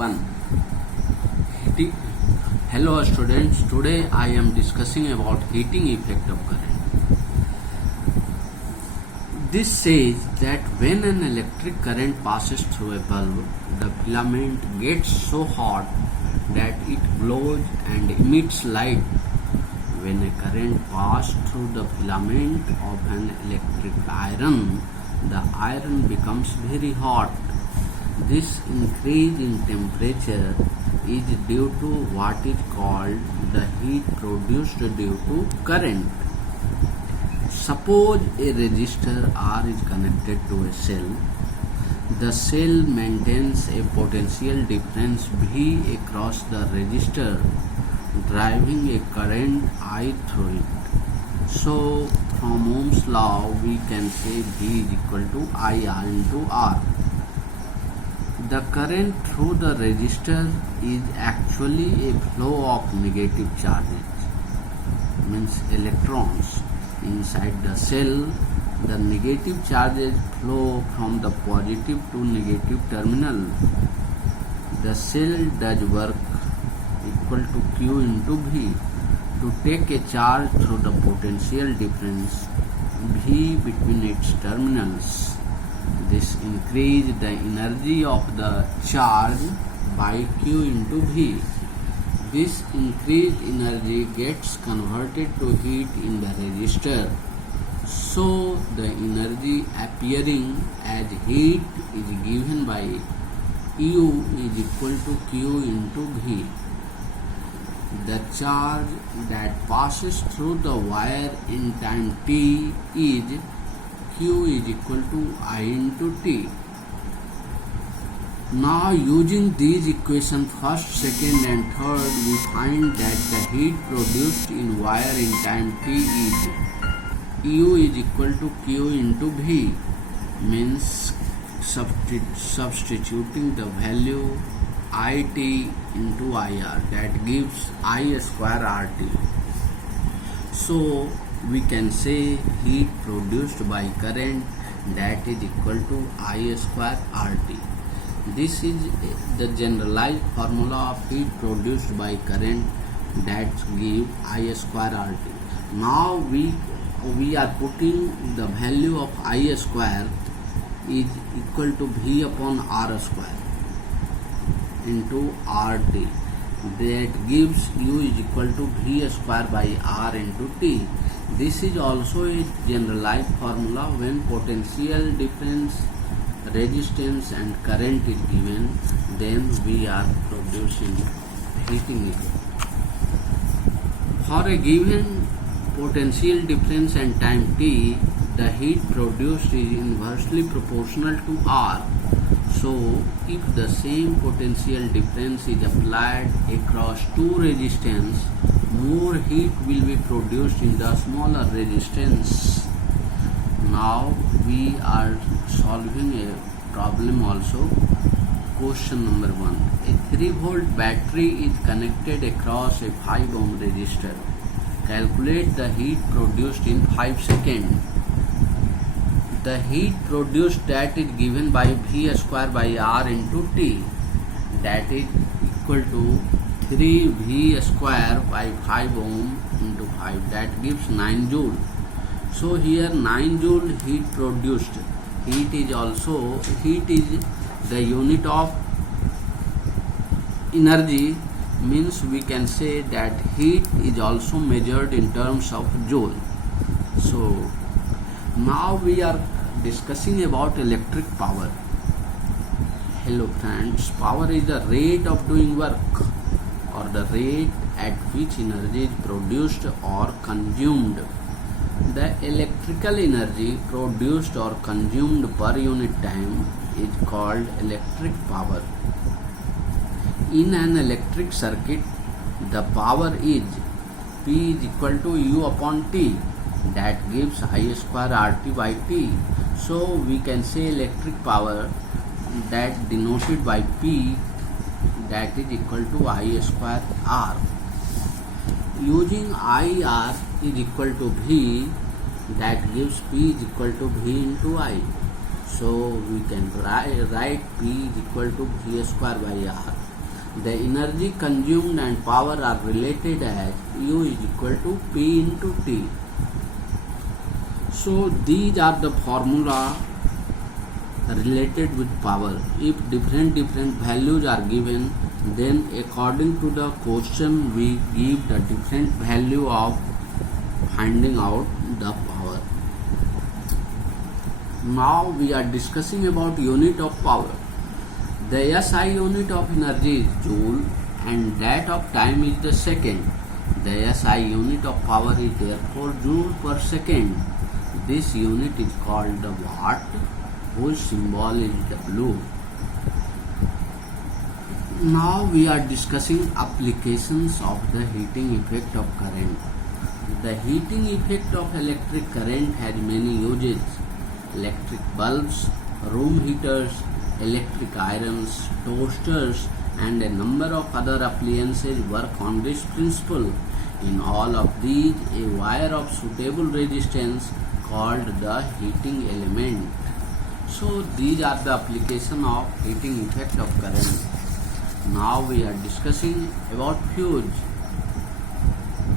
1. Heating. Hello students, today I am discussing about heating effect of current. This says that when an electric current passes through a bulb, the filament gets so hot that it glows and emits light. When a current passes through the filament of an electric iron, the iron becomes very hot. This increase in temperature is due to what is called the heat produced due to current. Suppose a resistor R is connected to a cell. The cell maintains a potential difference V across the resistor, driving a current I through it. So, from Ohm's law, we can say V is equal to IR into R. The current through the resistor is actually a flow of negative charges, means electrons. Inside the cell, the negative charges flow from the positive to negative terminal. The cell does work equal to Q into V to take a charge through the potential difference V between its terminals. This increases the energy of the charge by Q into V. This increased energy gets converted to heat in the resistor. So the energy appearing as heat is given by U is equal to Q into V. The charge that passes through the wire in time t is Q is equal to I into T. Now using these equations first, second and third, we find that the heat produced in wire in time t is U is equal to Q into V, means substituting the value IT into IR, that gives I square RT. So we can say heat produced by current, that is equal to I square RT. This is the generalized formula of heat produced by current, that gives I square RT. Now we are putting the value of I square is equal to V upon R square into RT. That gives U is equal to V square by R into T. This is also a generalized formula when potential difference, resistance and current is given, then we are producing heating effect. For a given potential difference and time t, the heat produced is inversely proportional to R. So, if the same potential difference is applied across two resistance, more heat will be produced in the smaller resistance. Now, we are solving a problem also. Question number 1. A 3-volt battery is connected across a 5 ohm resistor. Calculate the heat produced in 5 seconds. The heat produced, that is given by V square by R into T, that is equal to 3V square by 5 ohm into 5, that gives 9 joule. So here 9 joule heat produced. Heat is the unit of energy, means we can say that heat is also measured in terms of joule. So now we are discussing about electric power. Hello friends, power is the rate of doing work or the rate at which energy is produced or consumed. The electrical energy produced or consumed per unit time is called electric power. In an electric circuit, the power is P is equal to U upon T, that gives I square RT by T. So we can say electric power, that denoted by P, that is equal to I square R. Using IR is equal to V, that gives P is equal to V into I. So we can write P is equal to V square by R. The energy consumed and power are related as U is equal to P into T. So these are the formula related with power. If different values are given, then according to the question we give the different value of finding out the power. Now we are discussing about unit of power. The SI unit of energy is joule and that of time is the second. The SI unit of power is therefore joule per second. This unit is called the watt, whose symbol is W. Now we are discussing applications of the heating effect of current. The heating effect of electric current has many uses. Electric bulbs, room heaters, electric irons, toasters, and a number of other appliances work on this principle. In all of these, a wire of suitable resistance called the heating element. So these are the application of heating effect of current. Now we are discussing about fuse.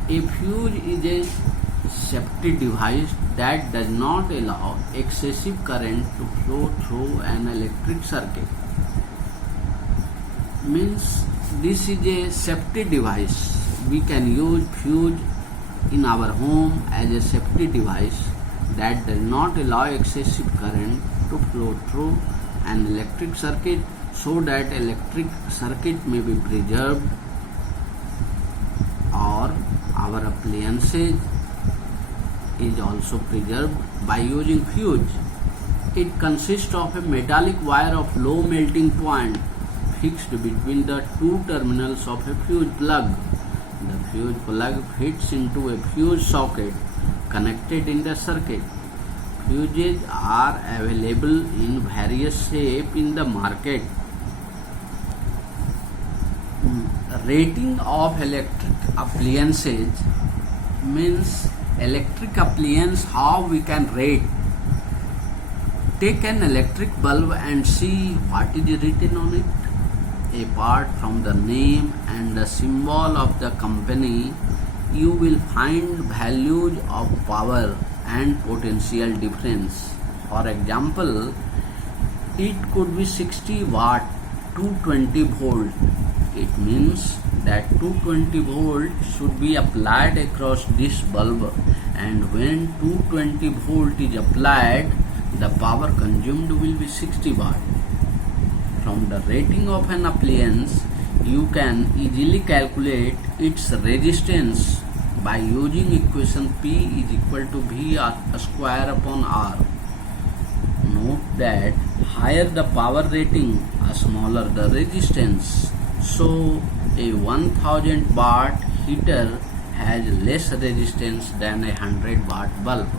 A fuse is a safety device that does not allow excessive current to flow through an electric circuit. Means this is a safety device. We can use fuse in our home as a safety device that does not allow excessive current to flow through an electric circuit so that electric circuit may be preserved, or our appliances is also preserved by using fuse. It consists of a metallic wire of low melting point fixed between the two terminals of a fuse plug. The fuse plug fits into a fuse socket connected in the circuit. Fuses are available in various shapes in the market. Rating of electric appliances means electric appliance, how we can rate. Take an electric bulb and see what is written on it. Apart from the name and the symbol of the company, you will find values of power and potential difference. For example, it could be 60 watt, 220 volt. It means that 220 volt should be applied across this bulb, and when 220 volt is applied, the power consumed will be 60 watt. From the rating of an appliance, you can easily calculate its resistance by using equation P is equal to V square upon R. Note that higher the power rating, smaller the resistance. So a 1000 watt heater has less resistance than a 100 watt bulb.